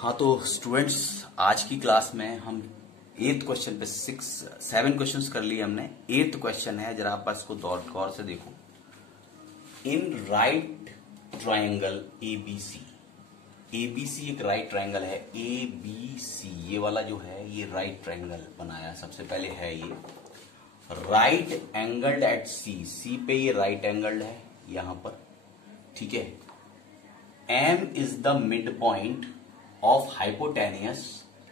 हाँ तो स्टूडेंट्स, आज की क्लास में हम 8th क्वेश्चन पे 7 क्वेश्चंस कर लिए हमने। 8th क्वेश्चन है, जरा आप इसको गौर से देखो। In right triangle ABC, ABC एक राइट ट्राइंगल है। एबीसी ये वाला जो है ये राइट ट्राइंगल बनाया सबसे पहले है। ये right angled at C, C पे ये राइट एंगल्ड है यहां पर, ठीक है। M is the mid point of hypotenuse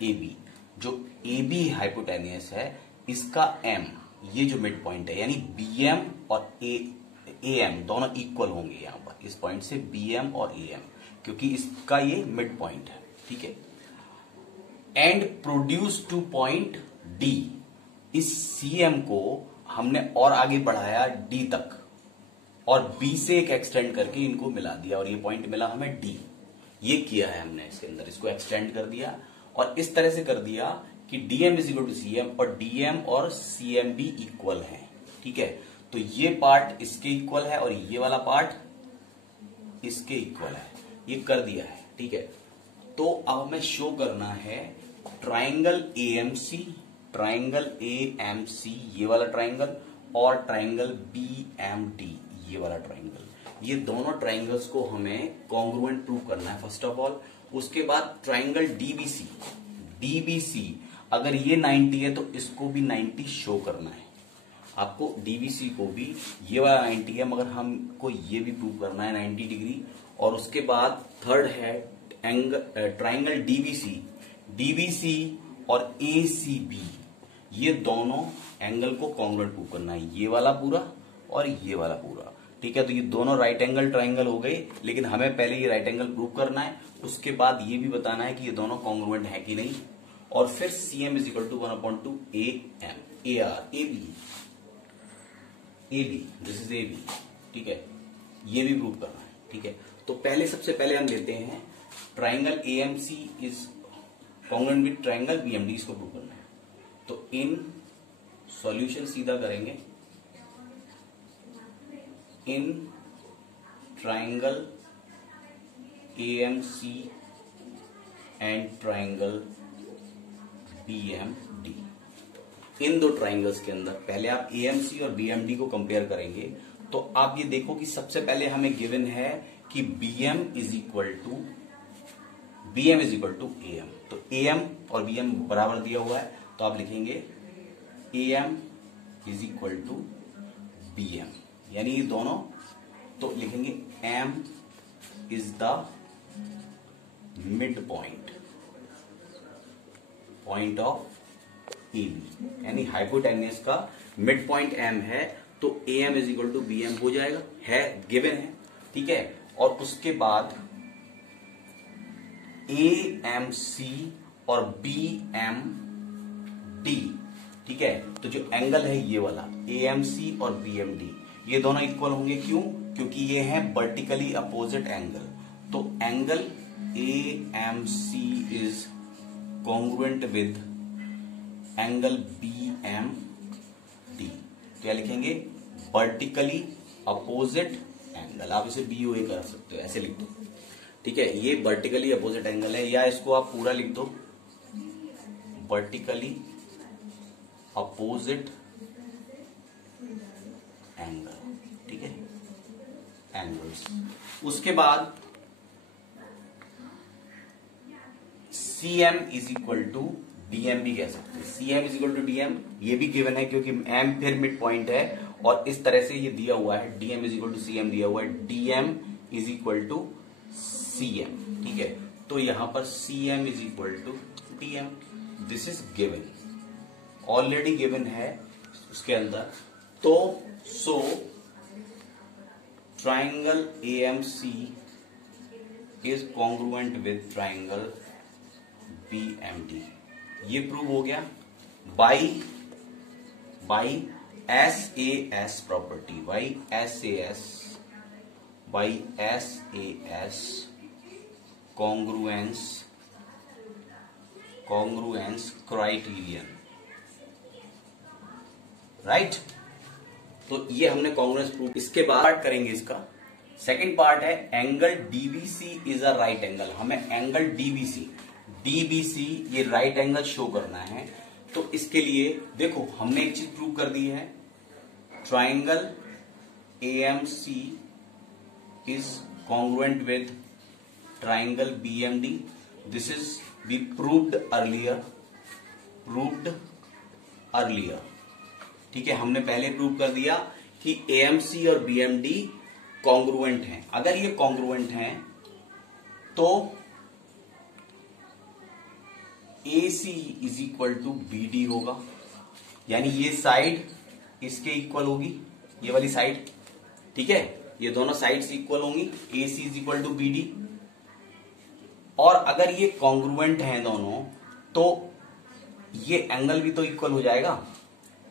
A B, जो ए बी हाइपोटेनियस है इसका एम, ये जो मिड पॉइंट है, यानी बी एम और ए एम दोनों इक्वल होंगे यहां पर, इस पॉइंट से बी एम और ए एम, क्योंकि इसका ये मिड पॉइंट है, ठीक है। And produce two point D, इस सी एम को हमने और आगे बढ़ाया डी तक और बी से एक एक्सटेंड करके इनको मिला दिया और ये पॉइंट मिला हमें डी। ये किया है हमने इसके अंदर, इसको एक्सटेंड कर दिया और इस तरह से कर दिया कि DM is equal to CM और डीएम और सीएम भी इक्वल है, ठीक है। तो ये पार्ट इसके इक्वल है और ये वाला पार्ट इसके इक्वल है, ये कर दिया है, ठीक है। तो अब हमें शो करना है ट्राइंगल एएमसी, ट्राइंगल एएमसी ये वाला ट्राइंगल और ट्राइंगल बीएमडी ये वाला ट्राइंगल, ये दोनों ट्राइंगल्स को हमें कॉन्ग्रुएंट प्रूव करना है फर्स्ट ऑफ ऑल। उसके बाद ट्राइंगल डीबीसी, डीबीसी अगर ये 90 है तो इसको भी 90 शो करना है आपको। डीबीसी को भी ये वाला 90 है मगर हमको ये भी प्रूव करना है 90 डिग्री। और उसके बाद थर्ड है ट्राइंगल डीबीसी, डीबीसी और एसीबी ये दोनों एंगल को कॉन्ग्रुएंट प्रूव करना है, ये वाला पूरा और ये वाला पूरा, ठीक है। तो ये दोनों राइट एंगल ट्राइंगल हो गए, लेकिन हमें पहले ये राइट एंगल प्रूव करना है, उसके बाद ये भी बताना है कि ये दोनों कॉन्ग्रुएंट है कि नहीं। और फिर CM is equal to 1/2 A M A R A B, A B this is A B, ठीक है। ये भी प्रूव करना है, ठीक है। तो सबसे पहले हम लेते हैं triangle AMC is congruent with triangle BMD, इसको प्रूव करना है। तो इन सॉल्यूशन सीधा करेंगे, in triangle AMC and triangle BMD, इन दो ट्राइंगल्स के अंदर पहले आप एएमसी और बीएमडी को कंपेयर करेंगे। तो आप ये देखो कि सबसे पहले हमें गिवन है कि BM is equal to AM, तो एएम और बीएम बराबर दिया हुआ है, तो आप लिखेंगे AM is equal to BM, यानी ये दोनों, तो लिखेंगे M is the mid point of AB, यानी हाइपोटेनियस का मिड पॉइंट एम है, तो AM is equal to BM हो जाएगा, है गिवन है, ठीक है। और उसके बाद एएमसी और बीएमडी, ठीक है। तो जो एंगल है ये वाला एएमसी और बीएमडी ये दोनों इक्वल होंगे, क्यों? क्योंकि ये है वर्टिकली अपोजिट एंगल। तो angle AMC is congruent with angle BMD, तो क्या लिखेंगे? Vertically opposite angle. आप इसे बीओए कर सकते हो, ऐसे लिख दो, ठीक है। ये वर्टिकली अपोजिट एंगल है, या इसको आप पूरा लिख दो वर्टिकली अपोजिट एंगल, ठीक है, एंगल्स। उसके बाद CM is equal to DM भी कह सकते हैं, CM is equal to DM, ये भी गिवन है क्योंकि M फिर मिड पॉइंट है और इस तरह से ये दिया हुआ है, DM is equal to CM दिया हुआ है, DM is equal to CM, ठीक है। तो यहां पर CM is equal to DM, this is given, already given है उसके अंदर। तो so triangle AMC is congruent with triangle BMD, ये प्रूव हो गया by SAS property, by SAS congruence criterion, right. तो ये हमने कॉन्ग्रुएंस प्रूव। इसके बाद करेंगे इसका सेकंड पार्ट है angle DBC is a right angle. हमें एंगल डीबीसी, डीबीसी ये राइट एंगल शो करना है, तो इसके लिए देखो हमने एक चीज प्रूव कर दी है, triangle AMC is congruent with triangle BMD. This is be proved earlier. ठीक है, हमने पहले प्रूव कर दिया कि एएमसी और बीएमडी कॉन्ग्रुएंट हैं. अगर ये कॉन्ग्रुएंट हैं तो AC is equal to BD होगा, यानी ये साइड इसके इक्वल होगी, ये वाली साइड. ठीक है, ये दोनों साइड्स इक्वल होंगी, AC is equal to BD. और अगर ये कॉन्ग्रुएंट हैं दोनों तो ये एंगल भी तो इक्वल हो जाएगा.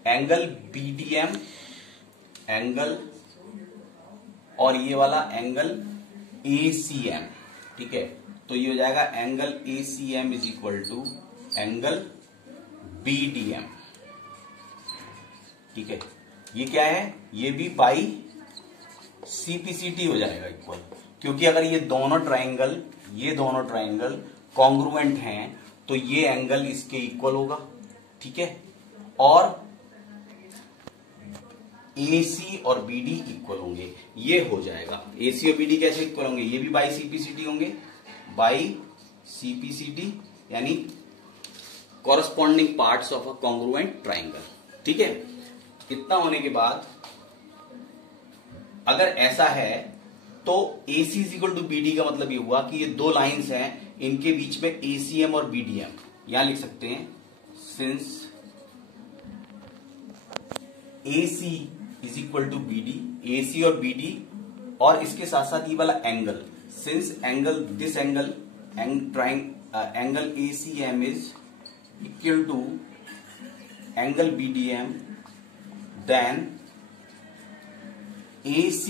एंगल BDM एंगल और ये वाला एंगल ACM. ठीक है, तो ये हो जाएगा angle ACM is equal to angle BDM. ठीक है, ये क्या है, ये भी बाई CPCT हो जाएगा इक्वल, क्योंकि अगर ये दोनों ट्राइंगल कॉन्ग्रुएंट हैं तो ये एंगल इसके इक्वल होगा. ठीक है, और AC और BD इक्वल होंगे, ये हो जाएगा. AC और BD कैसे इक्वल होंगे, ये भी बाई CPCT होंगे, बाई CPCT यानी corresponding parts of a congruent triangle. ठीक है, इतना होने के बाद अगर ऐसा है तो AC is equal to BD का मतलब ये हुआ कि ये दो लाइंस हैं, इनके बीच में ACM और BDM. यहां लिख सकते हैं since AC is equal to BD, AC और BD, और इसके साथ साथ ये वाला angle, since angle this angle ACM is equal to angle BDM, then AC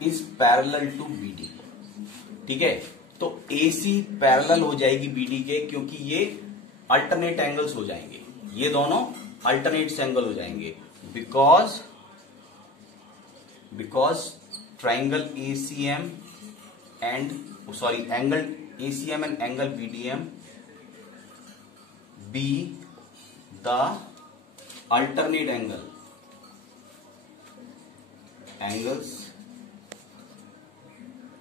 is parallel to BD. ठीक है, तो AC पैरेलल हो जाएगी BD के, क्योंकि ये अल्टरनेट एंगल्स हो जाएंगे, ये दोनों अल्टरनेट एंगल हो जाएंगे, because triangle ACM and angle ACM and angle BDM be the alternate angles,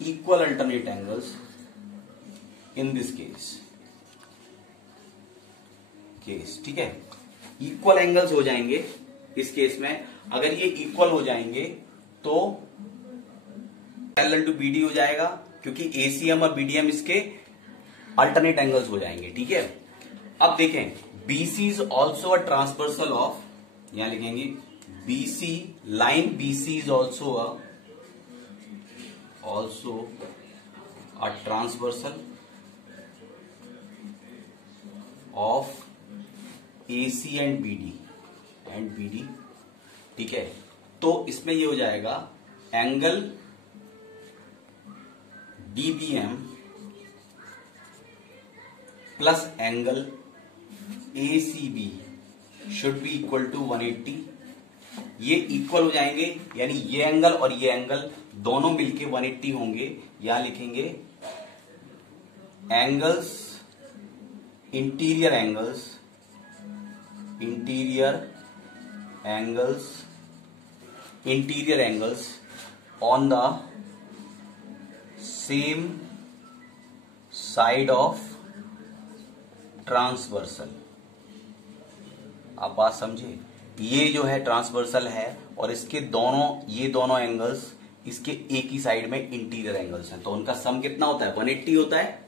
equal alternate angles in this case. ठीक है, इक्वल एंगल्स हो जाएंगे इस केस में. अगर ये इक्वल हो जाएंगे तो पैरेलल टू BD हो जाएगा, क्योंकि ACM और BDM इसके अल्टरनेट एंगल्स हो जाएंगे. ठीक है, अब देखें BC is also a transversal of, यहां लिखेंगे BC, line BC is also a transversal of AC and BD. ठीक है, तो इसमें ये हो जाएगा angle DBM plus angle ACB should be equal to 180. ये इक्वल हो जाएंगे, यानी ये एंगल और ये एंगल दोनों मिलके 180 होंगे. यहां लिखेंगे angles, interior angles on the same side of transversal. आप बात समझे, ये जो है ट्रांसवर्सल है और इसके ये दोनों एंगल्स इसके एक ही साइड में इंटीरियर एंगल्स हैं, तो उनका सम कितना होता है, 180 होता है.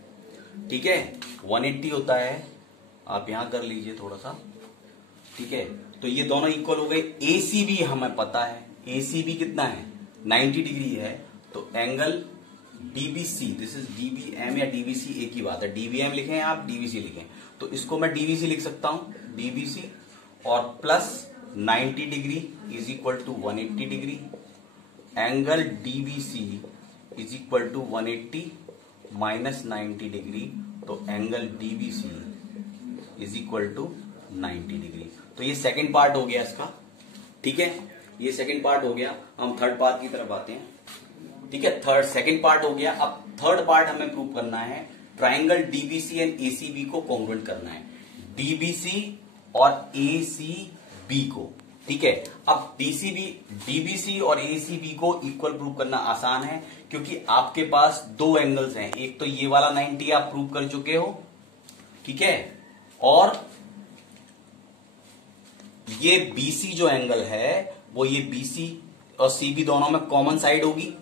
ठीक है, 180 होता है. आप यहां कर लीजिए थोड़ा सा. ठीक है, तो ये दोनों इक्वल हो गए. ACB हमें पता है, ACB कितना है, 90 डिग्री है. तो angle DBC, this is DBM या DBC एक ही बात है, DBM लिखें आप DBC लिखें, तो इसको मैं DBC लिख सकता हूं, DBC और plus 90 degree is equal to 180 degree. Angle DBC is equal to 180 minus 90 degree, तो angle DBC is equal to 90 degree. तो ये सेकंड पार्ट हो गया इसका. ठीक है, ये सेकंड पार्ट हो गया. हम थर्ड पार्ट की तरफ आते हैं. ठीक है, सेकंड पार्ट हो गया. अब थर्ड पार्ट हमें प्रूव करना है ट्राइंगल डीबीसी एंड एसीबी को कॉन्ग्रुएंट करना है, डीबीसी और एसीबी को, ठीक है। अब डीबीसी और एसीबी को इक्वल प्रूव करना आसान है, क्योंकि आपके पास दो एंगल्स हैं, एक तो ये वाला 90 आप प्रूव कर चुके हो, ठीक है, और ये बीसी जो एंगल है वो ये बीसी और सीबी दोनों में कॉमन साइड होगी।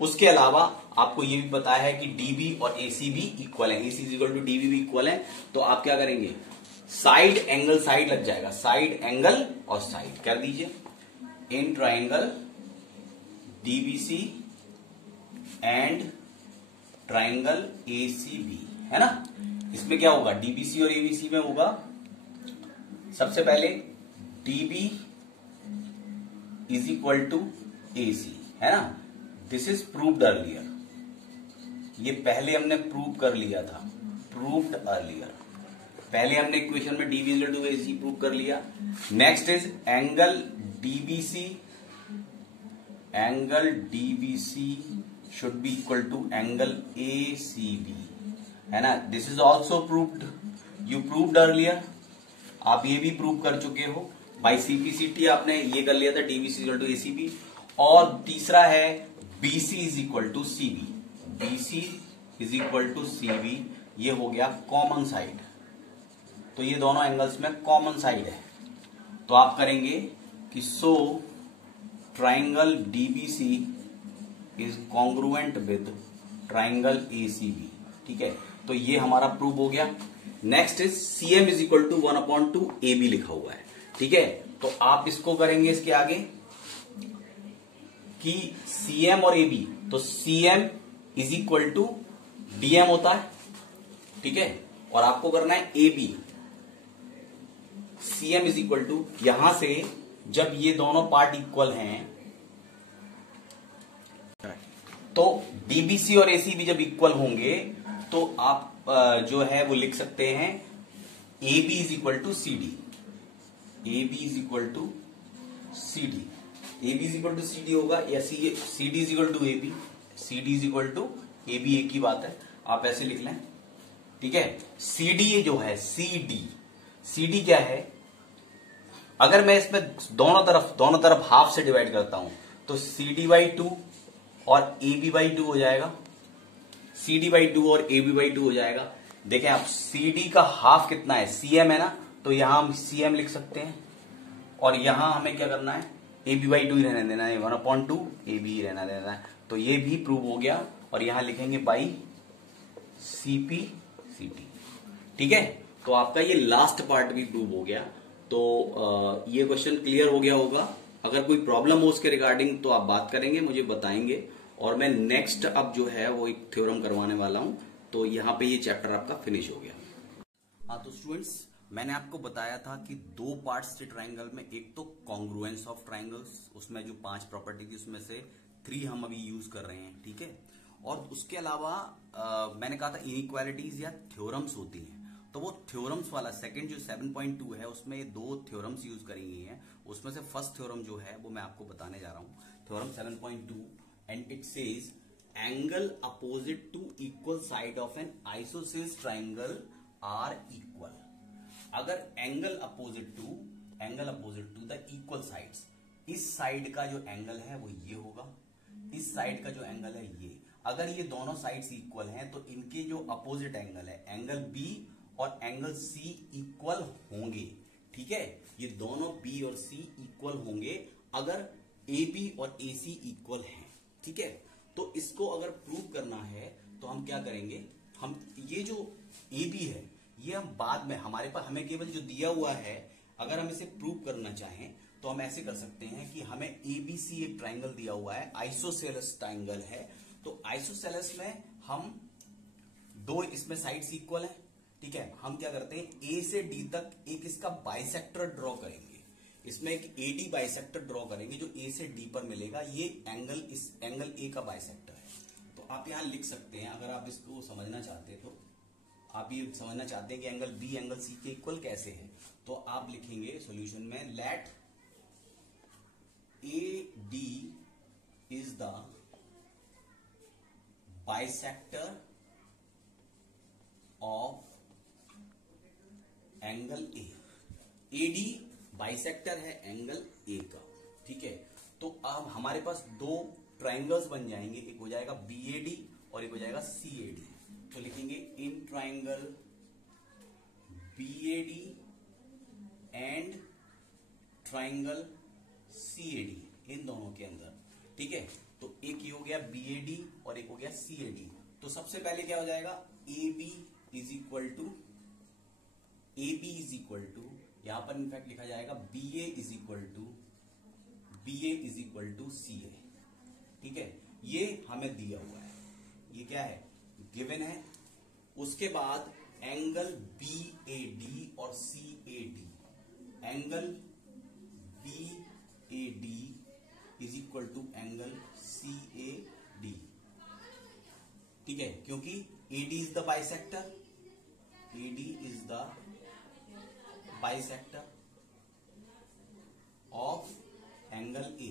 उसके अलावा आपको ये भी पता है कि डीबी और एसीबी इक्वल है, एसी इक्वल टू डीबी भी इक्वल है, तो आप क्या करेंगे, साइड एंगल साइड लग जाएगा, साइड एंगल और साइड कर दीजिए in triangle DBC and triangle ACB, है ना। इसमें क्या होगा, डीबीसी और एबीसी में होगा सबसे पहले DB is equal to AC, है ना। दिस इज प्रूव्ड अर्लियर, ये पहले हमने प्रूव कर लिया था, प्रूव्ड अर्लियर, पहले हमने इक्वेशन में DB is to AC prove कर लिया। Next is angle DBC should be equal to angle ACB, है ना। This is also proved, you proved earlier, आप ये भी प्रूव कर चुके हो बाई सीपीसीटी, आपने ये कर लिया था डीबीसी इक्वल टू एसीबी। और तीसरा है BC is equal to CB, BC is equal to CB, ये हो गया कॉमन साइड, तो ये दोनों एंगल्स में कॉमन साइड है, तो आप करेंगे कि so triangle DBC is congruent with triangle ACB, ठीक है, तो ये हमारा प्रूव हो गया। Next is CM is equal to 1/2 AB लिखा हुआ है, ठीक है, तो आप इसको करेंगे इसके आगे कि सीएम और एबी, तो CM is equal to DM होता है, ठीक है, और आपको करना है AB, CM is equal to, यहां से जब ये दोनों पार्ट इक्वल हैं तो डीबीसी और एसीबी जब इक्वल होंगे तो आप जो है वो लिख सकते हैं A B is equal to C D, A B is equal to C D, A B is equal to C D होगा, या C D is equal to A B, C D is equal to A B, एक ही बात है, आप ऐसे लिख लें, ठीक है। सी डी जो है सी डी क्या है, अगर मैं इसमें दोनों तरफ हाफ से डिवाइड करता हूं तो सी डी बाई 2 और ए बी बाई 2 हो जाएगा, सी डी बाई 2 और ए बी बाई 2 हो जाएगा। देखें आप, सी डी का हाफ कितना है, सीएम है ना, तो यहां हम सीएम लिख सकते हैं, और यहां हमें क्या करना है, ए बी बाई 2 ही रहने देना है, 1/2 ए बी रहना देना है, तो ये भी प्रूव हो गया, और यहां लिखेंगे बाई सीपी सीटी, ठीक है। तो आपका ये लास्ट पार्ट भी प्रूव हो गया, तो ये क्वेश्चन क्लियर हो गया होगा। अगर कोई प्रॉब्लम हो उसके रिगार्डिंग तो आप बात करेंगे, मुझे बताएंगे, और मैं नेक्स्ट अब जो है वो एक थ्योरम करवाने वाला हूं, तो यहां पे ये चैप्टर आपका फिनिश हो गया। हाँ, तो स्टूडेंट्स, मैंने आपको बताया था कि दो पार्ट्स थे ट्राइंगल में, एक तो कॉन्ग्रुएंस ऑफ ट्राइंगल्स, उसमें जो 5 प्रॉपर्टी थी उसमें से 3 हम अभी यूज कर रहे हैं, ठीक है, और उसके अलावा मैंने कहा था इनइक्वालिटीज या थ्योरम्स होती हैं, तो वो थ्योरम्स वाला सेकंड जो 7.2 है उसमें 2 थ्योरम्स यूज करी गई हैं, उसमें से फर्स्ट थ्योरम जो है वो मैं आपको बताने जा रहा हूं, theorem 7.2, and it says angle opposite to equal side of an isosceles triangle are equal. अगर angle opposite to the equal sides, इस साइड का जो एंगल है वो ये होगा, इस साइड का जो एंगल है ये, अगर ये दोनों साइड्स इक्वल हैं तो इनके जो अपोजिट एंगल है, एंगल बी और एंगल सी इक्वल होंगे, ठीक है, ये दोनों बी और सी इक्वल होंगे अगर ए बी और ए सी इक्वल हैं, ठीक है। तो इसको अगर प्रूव करना है तो हम क्या करेंगे, हम ये जो ए बी है ये हम बाद में, हमारे पास हमें केवल जो दिया हुआ है, अगर हम इसे प्रूव करना चाहें तो हम ऐसे कर सकते हैं कि हमें ए बी सी एक ट्राइंगल दिया हुआ है, आइसोसेलेस ट्राइंगल है, तो आइसोसेलेस में हम दो इसमें साइड्स इक्वल हैं, ठीक है, हम क्या करते हैं ए से डी तक एक इसका बाइसेक्टर ड्रॉ करेंगे, इसमें एक एडी बाइसेक्टर ड्रॉ करेंगे जो ए से डी पर मिलेगा, ये एंगल इस एंगल ए का बाइसेक्टर है। तो आप यहां लिख सकते हैं, अगर आप इसको समझना चाहते हैं तो आप ये समझना चाहते हैं कि एंगल बी एंगल सी के इक्वल कैसे है, तो आप लिखेंगे सॉल्यूशन में let A D is the bisector of angle A. AD bisector है एंगल ए का, ठीक है। तो अब हमारे पास दो ट्राइंगल्स बन जाएंगे, एक हो जाएगा बीएडी और एक हो जाएगा सीएडी। तो लिखेंगे in triangle BAD and triangle CAD, इन दोनों के अंदर, ठीक है। तो एक ये हो गया बीएडी और एक हो गया सीएडी। तो सबसे पहले क्या हो जाएगा, A B is equal to यहां पर इनफैक्ट लिखा जाएगा B A is equal to C A, ठीक है। ये हमें दिया हुआ है, ये क्या है, गिवन है। उसके बाद एंगल बी ए डी और C A D, angle B A D is equal to angle C A D, ठीक है, क्योंकि AD is the bisector, AD is the bisector of angle A,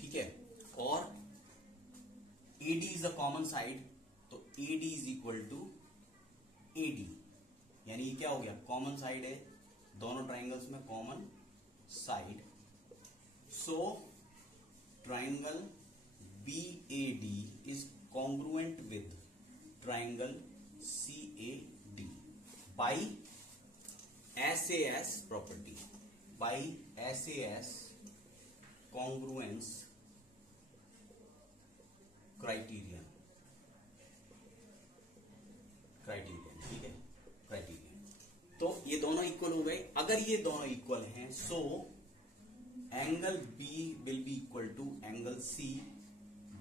ठीक है। और AD is the common side, तो AD is equal to AD, यानी ये क्या हो गया, कॉमन साइड है दोनों ट्राइंगल्स में, common side. So triangle B A D is congruent with triangle C A D by SAS property, by SAS congruence criterion, ठीक है, क्राइटेरियन। तो ये दोनों इक्वल हो गए। अगर ये दोनों इक्वल हैं, so angle B will be equal to angle C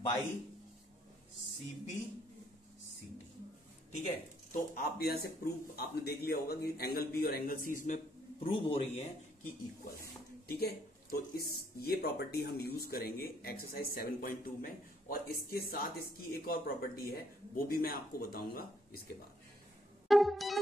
by CP CT, ठीक है। तो आप यहां से प्रूफ आपने देख लिया होगा कि एंगल बी और एंगल सी इसमें प्रूव हो रही है कि इक्वल है, ठीक है। तो ये प्रॉपर्टी हम यूज करेंगे एक्सरसाइज 7.2 में, और इसके साथ इसकी एक और प्रॉपर्टी है, वो भी मैं आपको बताऊंगा इसके बाद।